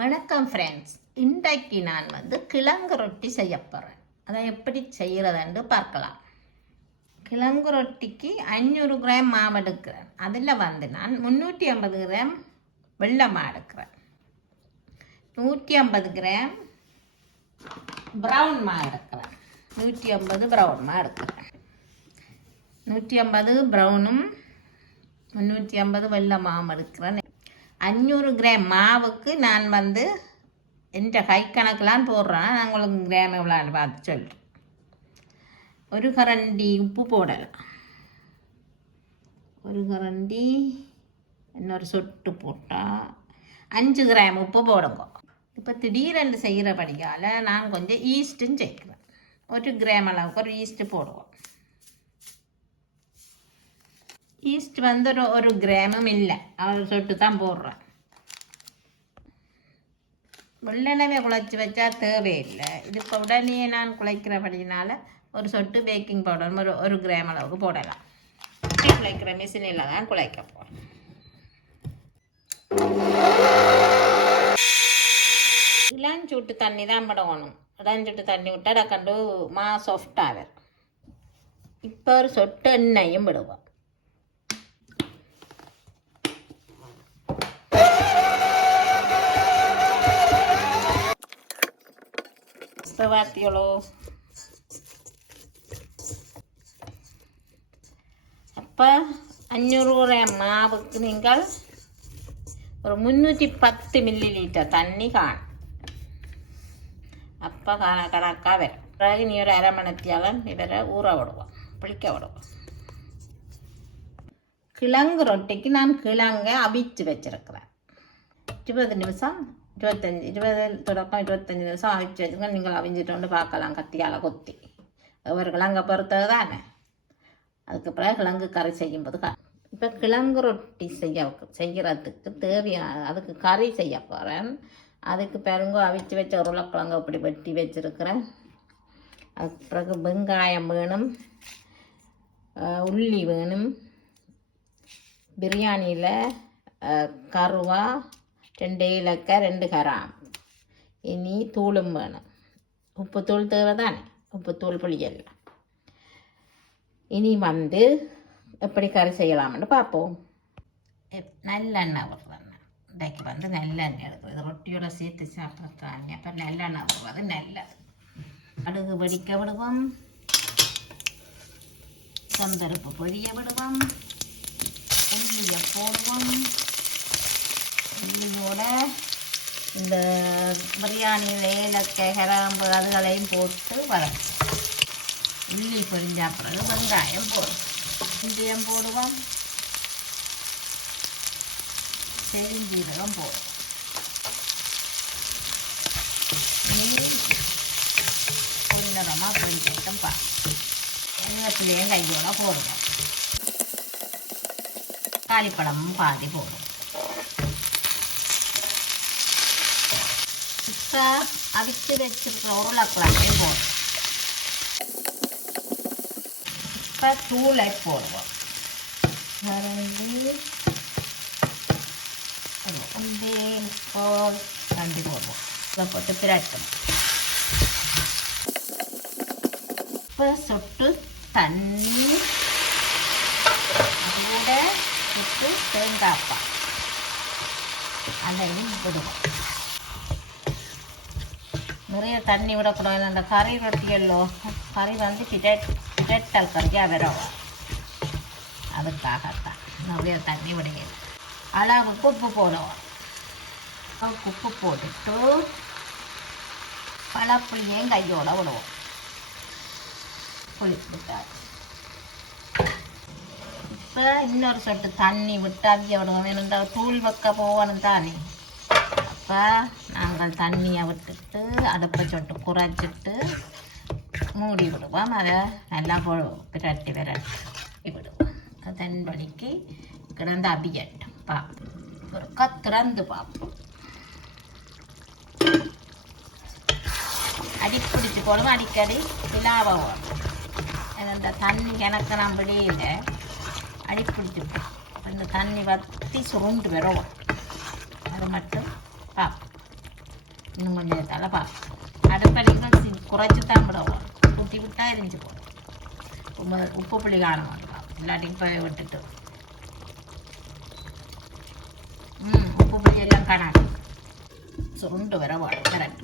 வணக்கம் ஃப்ரெண்ட்ஸ் இன்றைக்கு நான் வந்து கிழங்கு ரொட்டி செய்ய போகிறேன் அதை எப்படி செய்கிறதுன்னு பார்க்கலாம். கிழங்கு ரொட்டிக்கு ஐநூறு கிராம் மாவு எடுக்கிறேன். அதில் வந்து நான் முந்நூற்றி ஐம்பது கிராம் வெள்ளை மாவு எடுக்கிறேன். நூற்றி ஐம்பது கிராம் ப்ரௌன் மாவு எடுக்கிறேன். நூற்றி ஐம்பது ப்ரௌன் மா எடுக்கிறேன். நூற்றி ஐம்பது ப்ரௌனும் முந்நூற்றி ஐம்பது வெள்ளை மாவு எடுக்கிறேன். அஞ்சூறு கிராம் மாவுக்கு நான் வந்து எந்த கை கணக்கெலாம் போடுறேன். நான் உங்களுக்கு கிராம் எவ்வளோன்னு பார்த்து சொல்கிறேன் ஒரு கரண்டி உப்பு போடலாம். ஒரு கரண்டி இன்னொரு சொட்டு போட்டால் அஞ்சு கிராம் உப்பு போடுங்க. இப்போ திடீரென்று செய்கிறபடியால் நான் கொஞ்சம் ஈஸ்ட்டும் சேர்க்குறேன். ஒரு கிராம் அளவுக்கு ஒரு ஈஸ்ட்டு போடுவோம். ஈஸ்ட் வந்து ஒரு ஒரு கிராமும் இல்லை அவர் சொட்டு தான் போடுறேன் உள்ளனவே குழைச்சி வச்சா தேவையில்லை இது இப்போ உடனே நான் குழைக்கிறபடினால ஒரு சொட்டு பேக்கிங் பவுடர் ஒரு ஒரு கிராம் அளவுக்கு போடலாம் குழைக்கிற மிஷினில் தான் குழைக்க போகிறேன் இளஞ்சூட்டு தண்ணி தான் படணும் இளஞ்சூட்டு தண்ணி விட்டால் கண்டு மா சாஃப்டாக இப்போ ஒரு சொட்டு எண்ணெயும் விடுவோம் பார்த்தீங்களோ அப்போ அஞ்சூறு கிராம் மாவுக்கு நீங்கள் ஒரு முந்நூற்றி பத்து மில்லி லிட்டர் தண்ணி காணும் அப்போ கண கணக்காக வரும் பிறகு நீ ஒரு அரை மணத்தியாலும் இவரை ஊற விடுவோம் புளிக்க விடுவோம் கிழங்கு ரொட்டிக்கு நான் கிழங்கை அவிச்சு வச்சிருக்கிறேன் இருபது நிமிஷம் இருபத்தஞ்சி இருபது தொடக்கம் இருபத்தஞ்சி நிமிஷம் அவிச்சு வச்சுங்க நீங்கள் அவிஞ்சிட்டு வந்து பார்க்கலாம் கத்தியால் கொத்தி ஒரு கிழங்கை பொறுத்தது தானே அதுக்கு பிறகு கிழங்கு கறி செய்யும்போது இப்போ கிழங்கு ரொட்டி செய்ய செய்கிறதுக்கு தேவையான அதுக்கு கறி செய்ய போகிறேன் அதுக்கு பிறகு அவிச்சு வச்ச உருளைக்கிழங்கு அப்படி வெட்டி வச்சுருக்கிறேன் அதுக்கு பிறகு வெங்காயம் வேணும் உள்ளி வேணும் பிரியாணியில் கருவா ரெண்டு ஏலக்காய் ரெண்டு கராம். இனி தூளும் வேணும். உப்பு தூள் தேவைதானே? உப்பு தூள் புளியெல்லாம் இனி வந்து எப்படி கறி செய்யலாம்னு பார்ப்போம். நல்லெண்ணெய் விடுறேன் இன்றைக்கு வந்து நல்லெண்ணெய் எடுக்கிறது ரொட்டியோட சேர்த்து சாப்பிட்றாங்க அப்போ நல்லெண்ணெய் விடுறது நல்லது. கடுகு வெடிக்க விடுவோம். சந்தருப்பு பொழிய விடுவோம். உள்ளியை போடுவோம். இதோட இந்த பிரியாணி ஏலக்காய் கிராம்பு அதுகளையும் போட்டு வளர்க்கும் உள்ளி பொரிஞ்சா பிறகு வெங்காயம் போடுவோம் இந்தியம் போடுவோம். பெருஞ்சீரகம் போடும் பொன்னரமாக பொரிஞ்சிட்டும் பா கையோட போடுவோம். காலிப்பழமும் பாதி போடுவோம். இப்போ அவிச்சு வச்சிருக்கிற உருளைக்கிழங்கையும் போடுவோம் இப்போ தூளை போடுவோம் வரண்டு உண்டே போல் கண்டு போடுவோம் இதை போட்டு பிரட்டணும் இப்போ சொட்டு தண்ணி கூட சொட்டு தேங்காய்ப்பா அதையும் விடுவோம் நிறைய தண்ணி விடக்கூடாது. அந்த கறி ரொட்டியல்லோ கறி வந்து பிரெட் கறியாக வரும் அதுக்காகத்தான். நிறைய தண்ணி விடுகிறது அளவுக்கு உப்பு போடுவோம். அளவுக்கு உப்பு போட்டுட்டு பழப்புள்ளியும் கையோட விடுவோம். புளி விட்டாச்சு இப்போ இன்னொரு சொட்டு தண்ணி விட்டு அவிய விடுவோம். வேணுண்டா தூள் வைக்க போகணும் தானே. இப்போ நாங்கள் தண்ணியை விட்டுட்டு அடுப்பை சொட்டு குறைச்சிட்டு மூடி விடுவோம். அதை நல்லா போ விரட்டி விரட்டி விடுவோம். அதன் வழிக்கு கிடந்து அபியட்டும். பார்ப்போம். ஒரு திறந்து பார்ப்போம். அடிப்பிடிச்சு போடும் அடிக்கடி விழாவை ஓடும் இந்த தண்ணி எனக்கு நான் வெளியில் அடிப்பிடிச்சு இந்த தண்ணி வற்றி சுருண்டு வருவோம். அது மட்டும் பார்ப்போம் இன்னும் கொஞ்சம் நேரத்தால் பார்ப்போம் அடுப்படிக்கும் குறைச்சி தான் விடுவோம். குட்டி விட்டா எரிஞ்சு போடும் உப்பு உப்பு புளி காணும் இல்லாட்டி இப்போ விட்டுட்டு. ம் உப்பு புளி எல்லாம் காணாது. சுருண்டு வர கரெக்ட்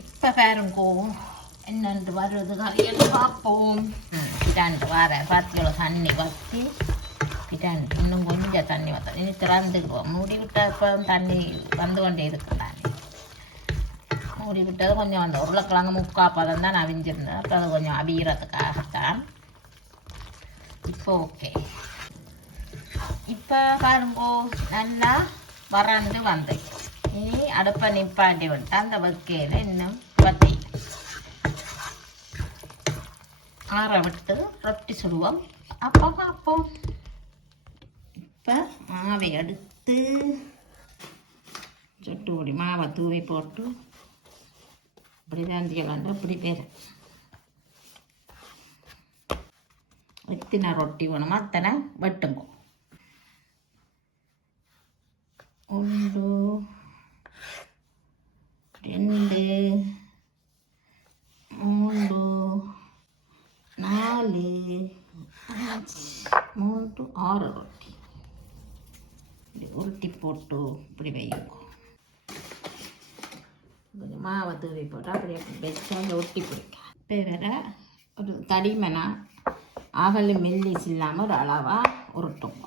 இப்போ பேரும் பாருங்கோ என்னென்று வருது கரையில் பார்ப்போம் ம் வார வர பாத்தியோட தண்ணி வற்றி பிடாண்டு இன்னும் கொஞ்சம் தண்ணி வந்தோம் இனி திறந்துக்குவோம் மூடி விட்டா இப்போ தண்ணி வந்து கொண்டே இருக்கும் தண்ணி மூடி விட்டது கொஞ்சம் அந்த உருளைக்கிழங்கு முக்கா பதம் தான் அவிஞ்சிருந்தேன் அப்போ அது கொஞ்சம் அவியறதுக்காகத்தான் இப்போ ஓகே இப்போ பாருங்கோ நல்லா வறண்டு வந்து இனி அடுப்பை நிப்பாட்டி விட்டு அந்த வக்கையில் இன்னும் பற்றி ஆற விட்டு ரொட்டி சுடுவோம் அப்போ பார்ப்போம் இப்போ மாவை எடுத்து சுட்டு பொடி மாவை தூவி போட்டு இப்படி தான் செய்யலாண்டு இப்படி பேர். எத்தனை ரொட்டி வேணுமோ? அத்தனை வெட்டுங்க. ஒன்று ரெண்டு. மூன்று. நாலு. மூன்று ஆறு ரொட்டி இப்படி உருட்டி போட்டு இப்படி வையுங்க கொஞ்சம் மாவை தூவி போட்டு அப்படியே வச்சா அந்த ஒட்டி பிடிக்கும் இப்போ வேற ஒரு தடிமனா அகல் மெல்லிஸ் இல்லாமல் ஒரு அளவாக உருட்டும்.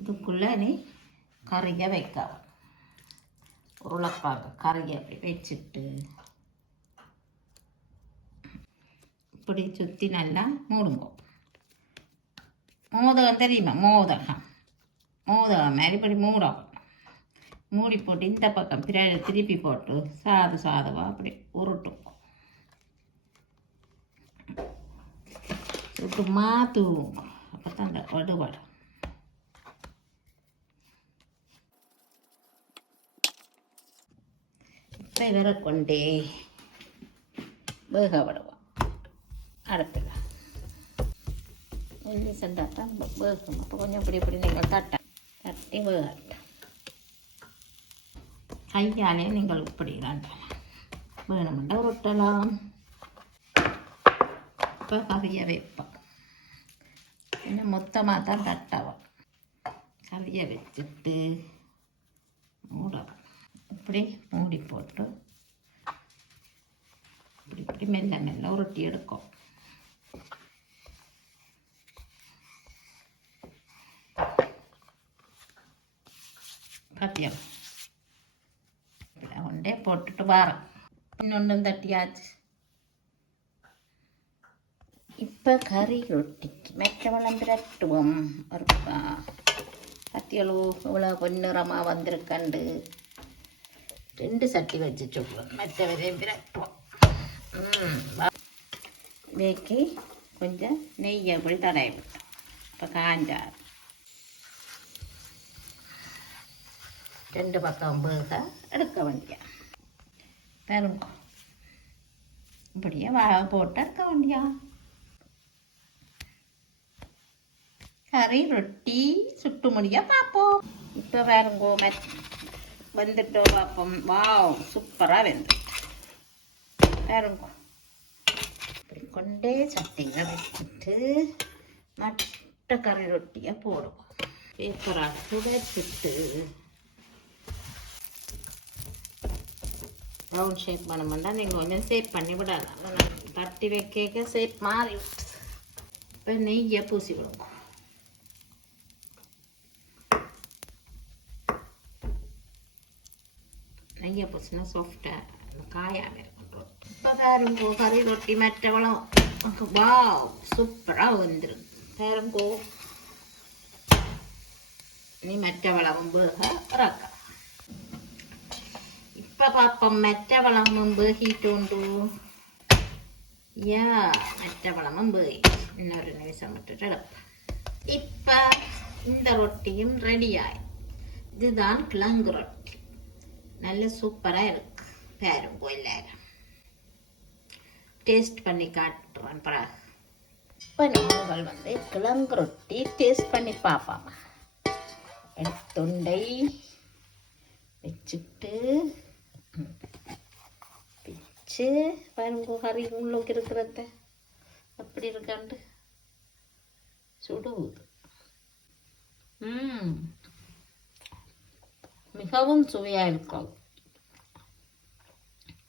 இதுக்குள்ளே நீ கறியை வைக்க உருளைப்பாக கறியை அப்படி வச்சுட்டு இப்படி சுற்றி நல்லா மூடுங்க. மோதகம் தெரியுமா? மோதகம். மோதகம் மாதிரி இப்படி மூடும் மூடி போட்டு இந்த பக்கம் பின்னாடி திருப்பி போட்டு சாது சாதவா அப்படி உருட்டும். சுட்டு மாற்றுவோம் அப்போ தான் அந்த வடுபாடு இப்போ இவரை கொண்டே வேக விடுவோம் அடுப்பில் வெள்ளி செஞ்சாத்தான் வேகும் அப்போ கொஞ்சம் இப்படி இப்படி நீங்கள் தட்ட தட்டி வேகட்டும் கையாலே நீங்கள் இப்படி தட்டலாம் வேணுமெண்டா உருட்டலாம் இப்போ கறியை வைப்போம் என்ன மொத்தமாக தான் தட்டவும் கறியை வச்சுட்டு மூடவும் இப்படி மூடி போட்டு இப்படி இப்படி மெல்ல மெல்ல உருட்டி எடுக்கும் பாத்தியம் இப்படி கொண்டே போட்டுட்டு வாரம் இன்னொன்றும் தட்டியாச்சு இப்போ கறி ரொட்டிக்கு மெச்ச வளம் பிரட்டுவோம் ஒரு பத்தியளவு இவ்வளோ பொன்னிறமாக வந்திருக்கண்டு ரெண்டு சட்டி வச்சு சுடுவோம் மெச்ச வரையும் பிரட்டுவோம் வேக்கி கொஞ்சம் நெய்யை அப்படி தடவி விட்டோம் இப்போ காஞ்சார் ரெண்டு பக்கம் வேக எடுக்க வேண்டிய? பாருங்க இப்படியே வாழை போட்டு எடுக்க வேண்டியா? கறி ரொட்டி சுட்டு முடிய பார்ப்போம். இப்போ பாருங்கோ மத் வந்துட்டோம் பார்ப்போம். வா சூப்பராக வெந்து. பாருங்கோ. இப்படி கொண்டே சட்டியில் வச்சுட்டு மட்ட கறி ரொட்டியை போடுவோம். பேப்பராக துடைச்சிட்டு ரவுண்ட் ஷேப் பண்ணமுண்டா நீங்கள் கொஞ்சம் ஷேப் பண்ணி விடலாம் நான் தட்டி வைக்க ஷேப் மாறி இப்போ நெய்யை பூசி விடுங்க நெய்யை பூசினா சாஃப்டாக காயாக இருக்கும். இப்போ பேருங்கோ கறி ரொட்டி மெட்டவளம் வா சூப்பராக வந்துடும் பேருங்கோ. நீ மற்றவளவும் வேக இறக்கலாம் ഇപ്പൊ പാപ്പം മറ്റ വളം മുമ്പ് ഹീറ്റുണ്ടു യാ മറ്റ വളം മുമ്പ് இன்னொரு நிமிஷம் விட்டுட்டு எடுப்பேன் இப்போ இந்த ரொட்டியும் ரெடியாய் இதுதான் கிழங்கு ரொட்டி நல்ல சூப்பராக இருக்கு பாருங்க எல்லாரும் டேஸ்ட் பண்ணி காட்டுறேன் பிறகு இப்போ நீங்கள் நாள் வந்து கிழங்கு ரொட்டி டேஸ்ட் பண்ணி பார்ப்போம் எடுத்துண்டை வச்சுட்டு ம், பிச்சு பாருங்க கறி உள்ளுக்கு இருக்கிறத. அப்படி இருக்காண்டு. சுடுவது ம். மிகவும் சுவையாக இருக்கும்.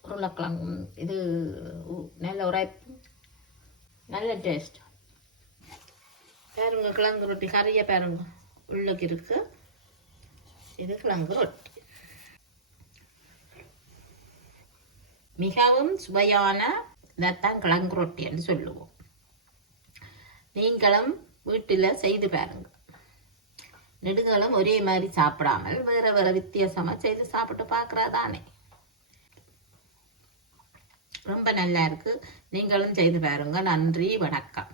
உருளைக்கிழங்கு இது நல்ல உரைப்பு. நல்ல டேஸ்ட் பாருங்க கிழங்கு ரொட்டி கறியை பாருங்க. உள்ளுக்கு இருக்கு. இது கிழங்கு ரொட்டி. மிகவும் சுவையான இதைத்தான் கிழங்கு ரொட்டி சொல்லுவோம். நீங்களும் வீட்டில் செய்து பாருங்க. நெடுகளும் ஒரே மாதிரி சாப்பிடாமல் வேற வேற வித்தியாசமாக செய்து சாப்பிட்டு பார்க்குறதானே. ரொம்ப நல்லா இருக்கு. நீங்களும் செய்து பாருங்க. நன்றி வணக்கம்.